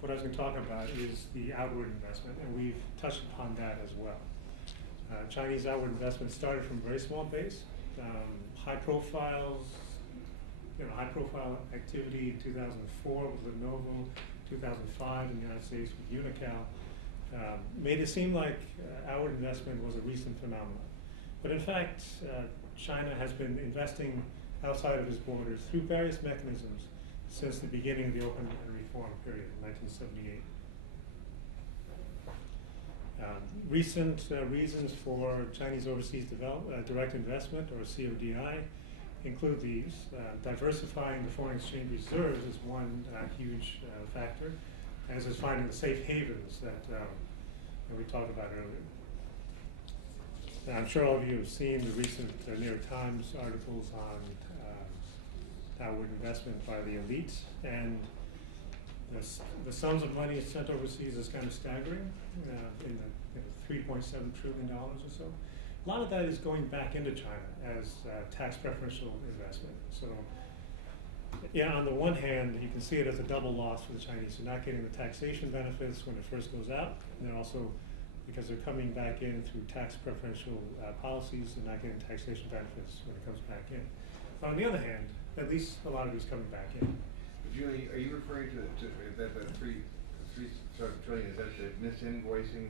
what I was going to talk about is the outward investment, and we've touched upon that as well. Chinese outward investment started from a very small base, high profile activity in 2004 with Lenovo, 2005 in the United States with Unical, made it seem like outward investment was a recent phenomenon. But in fact, China has been investing outside of its borders through various mechanisms since the beginning of the open and reform period in 1978. Recent reasons for Chinese overseas direct investment, or CODI, include these. Diversifying the foreign exchange reserves is one huge factor, as is finding the safe havens that we talked about earlier. Now, I'm sure all of you have seen the recent New York Times articles on outward investment by the elite, and the sums of money sent overseas is kind of staggering, in the $3.7 trillion or so. A lot of that is going back into China as tax preferential investment. So, yeah, on the one hand, you can see it as a double loss for the Chinese. They're not getting the taxation benefits when it first goes out, and they're also, because they're coming back in through tax preferential policies, they're not getting taxation benefits when it comes back in. But on the other hand, at least a lot of it is coming back in. Julian, are you referring to that $3 trillion? Is that the misinvoicing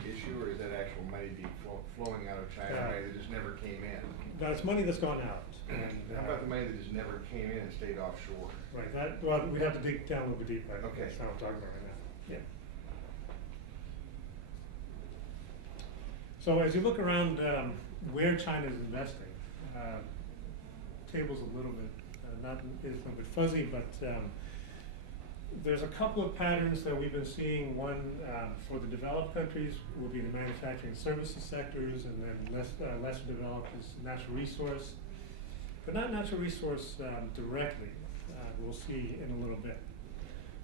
issue, or is that actual money being flowing out of China that just never came in? That's money that's gone out. And, how about the money that just never came in and stayed offshore? Right. Well, we'd have to dig down a little bit deeper. Okay. That's not what I'm talking about right now. Yeah. So as you look around where China is investing, table's a little bit is a little bit fuzzy, but there's a couple of patterns that we've been seeing. One for the developed countries will be the manufacturing and services sectors, and then lesser developed is natural resource, but not natural resource directly. We'll see in a little bit.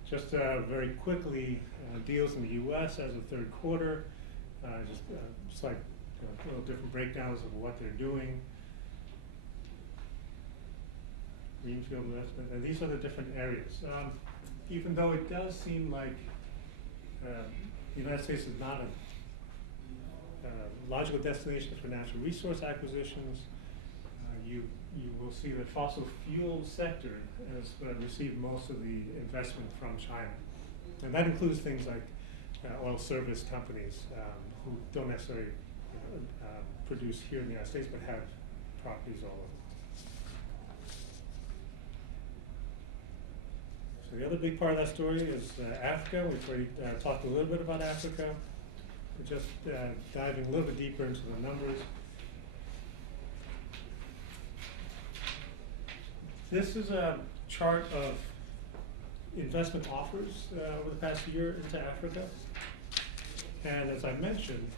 Just very quickly, deals in the U.S. as of third quarter, just like little different breakdowns of what they're doing. Greenfield investment, and these are the different areas. Even though it does seem like the United States is not a logical destination for natural resource acquisitions, you will see the fossil fuel sector has received most of the investment from China. And that includes things like oil service companies who don't necessarily produce here in the United States, but have properties all over. So the other big part of that story is Africa. We've already talked a little bit about Africa. We're just diving a little bit deeper into the numbers. This is a chart of investment offers over the past year into Africa. And as I mentioned,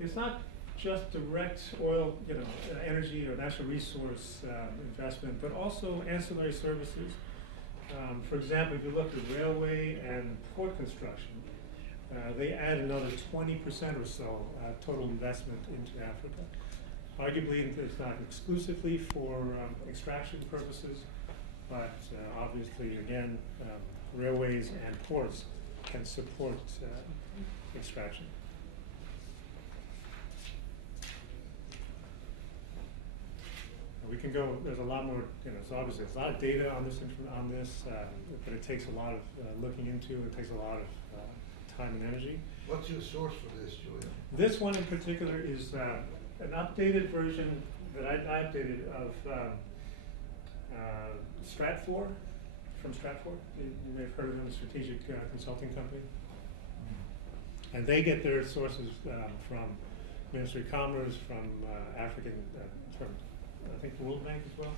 it's not just direct oil, energy or natural resource investment, but also ancillary services. For example, if you look at railway and port construction, they add another 20% or so total investment into Africa. Arguably, it's not exclusively for extraction purposes, but obviously, again, railways and ports can support extraction. We can go, there's a lot more, so obviously there's a lot of data on this, but it takes a lot of looking into, it takes a lot of time and energy. What's your source for this, Julian? This one in particular is an updated version that I updated of Stratfor, from Stratfor. You may have heard of them, a strategic consulting company. And they get their sources from Ministry of Commerce, from African, from I think the World Bank as well.